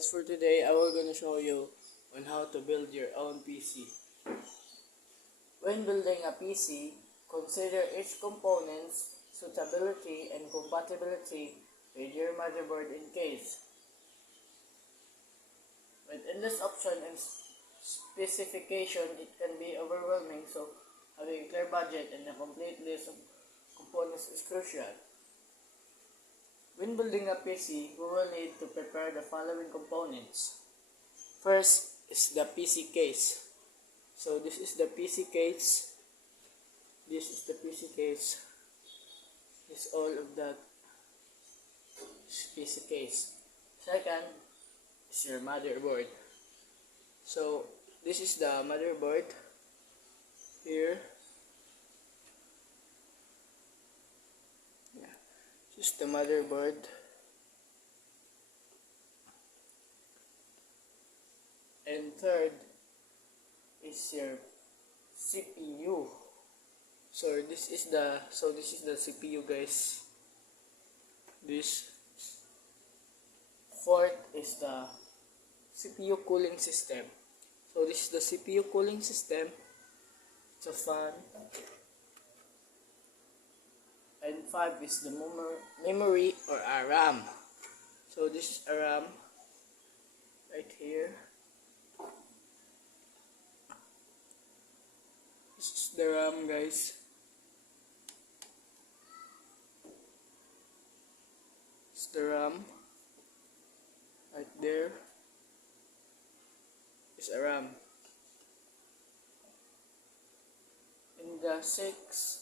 guys, for today I will gonna show you on how to build your own PC. When building a PC, consider each component's suitability and compatibility with your motherboard in case. With endless option and specification, it can be overwhelming, so having a clear budget and a complete list of components is crucial. When building a PC, we will need to prepare the following components. First is the PC case. So this is the PC case. This is the PC case. This is all of that PC case. Second is your motherboard. So this is the motherboard here. This is the motherboard. And third is your CPU. So this is the CPU, guys. This fourth is the CPU cooling system. So this is the CPU cooling system. It's a fan. And 5 is the memory or a RAM. So this is a RAM right here. This is the RAM, guys. It's the RAM right there. It's a RAM. And the 6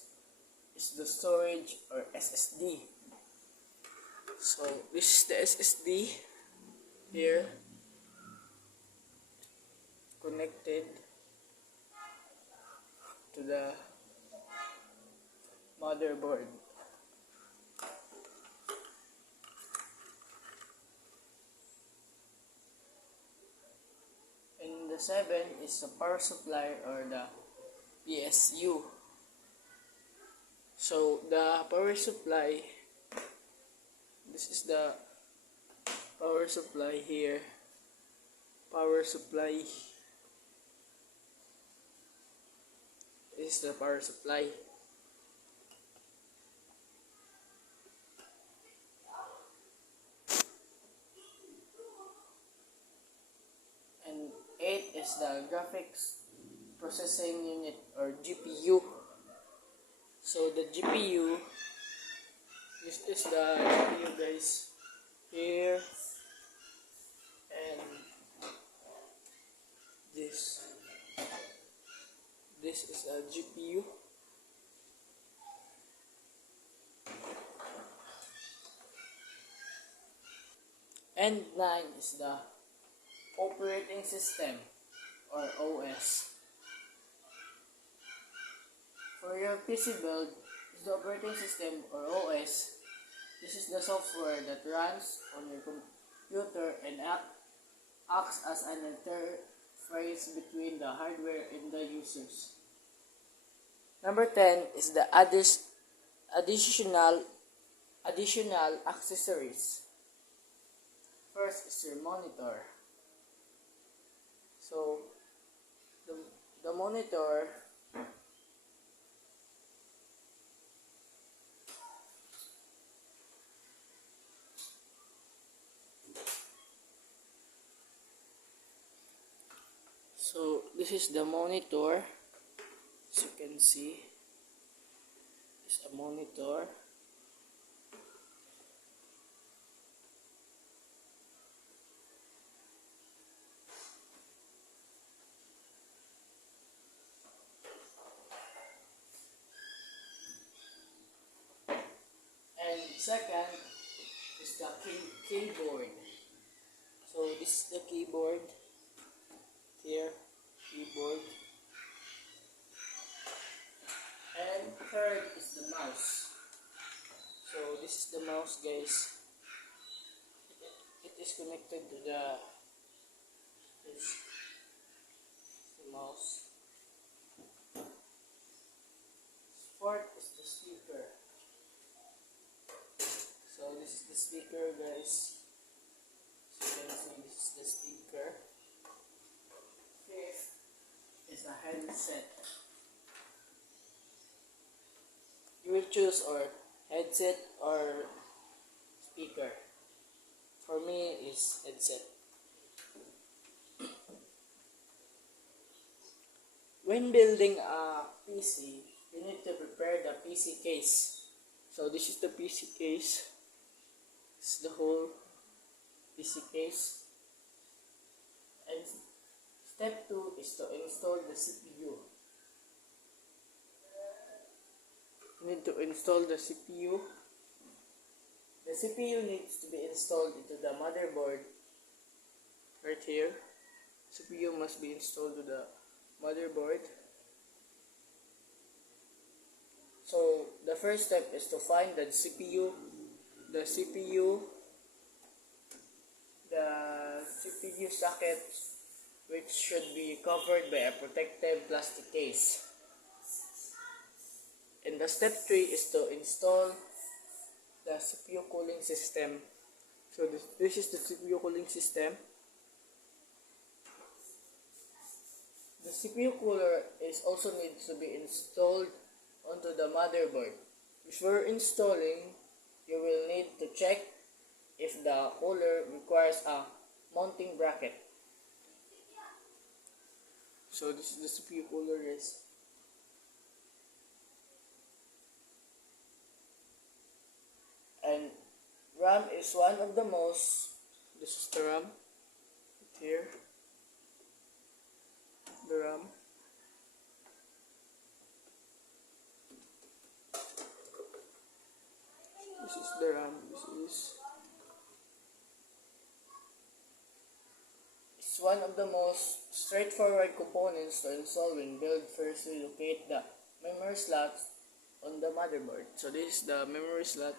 is the storage or SSD. So this is the SSD here, connected to the motherboard. And the 7 is the power supply or the PSU. So the power supply, this is the power supply here. Power supply. This is the power supply. And 8 is the graphics processing unit or GPU. So the GPU, this is the GPU, guys, here, and this is a GPU. And 9 is the operating system or OS. For your PC build, the operating system or OS, this is the software that runs on your computer and acts as an interface between the hardware and the users. Number 10 is the additional accessories. First is your monitor. So the monitor So this is the monitor. As you can see, it's a monitor. And second is the keyboard. So this is the keyboard. Here, keyboard. And third is the mouse. So this is the mouse, guys. It is connected to the mouse. Fourth is the speaker. So this is the speaker, guys. So you can see this is headset. You will choose or headset or speaker. For me is headset. When building a PC, you need to prepare the PC case. So this is the PC case. This is the whole PC case. And step 2 is to install the CPU. You need to install the CPU. The CPU needs to be installed into the motherboard right here. CPU must be installed to the motherboard. So the first step is to find the CPU, the CPU socket, which should be covered by a protective plastic case. And the step 3 is to install the CPU cooling system. So this is the CPU cooling system. The CPU cooler is also needs to be installed onto the motherboard. Before installing, you will need to check if the cooler requires a mounting bracket. So this is the CPU cooler is. And RAM is one of the most, this is the RAM, right here, the RAM. This is the RAM, it's one of the most straightforward components to install when build. First, we locate the memory slot on the motherboard. So this is the memory slot.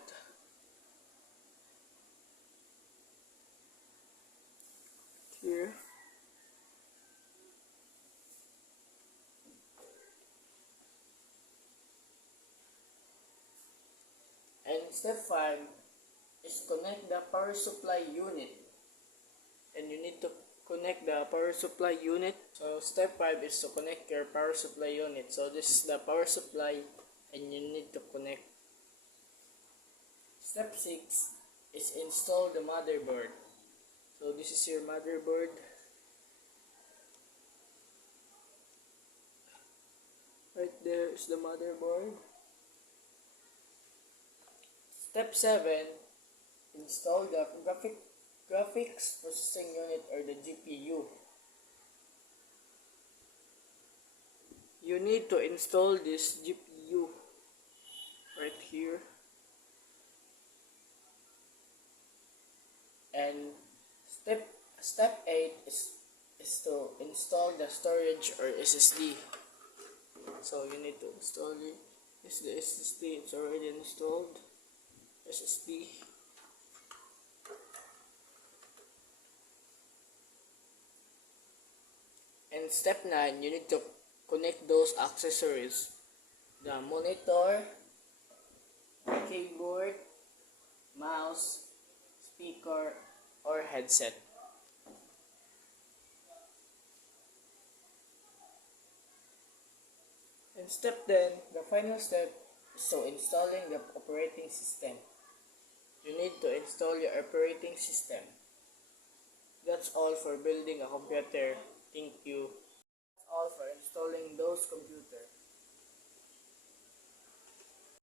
Here. And step 5 is connect the power supply unit. And you need to connect the power supply unit. So step 5 is to connect your power supply unit. So this is the power supply and you need to connect. Step 6 is install the motherboard. So this is your motherboard. Right there is the motherboard. Step 7, install the graphics processing unit or the GPU. You need to install this GPU right here. And step 8 is to install the storage or SSD. So you need to install it. This is the SSD, it's already installed. SSD. And step 9, you need to connect those accessories. The monitor, keyboard, mouse, speaker, or headset. And step 10, the final step is to installing the operating system. You need to install your operating system. That's all for building a computer. Thank you.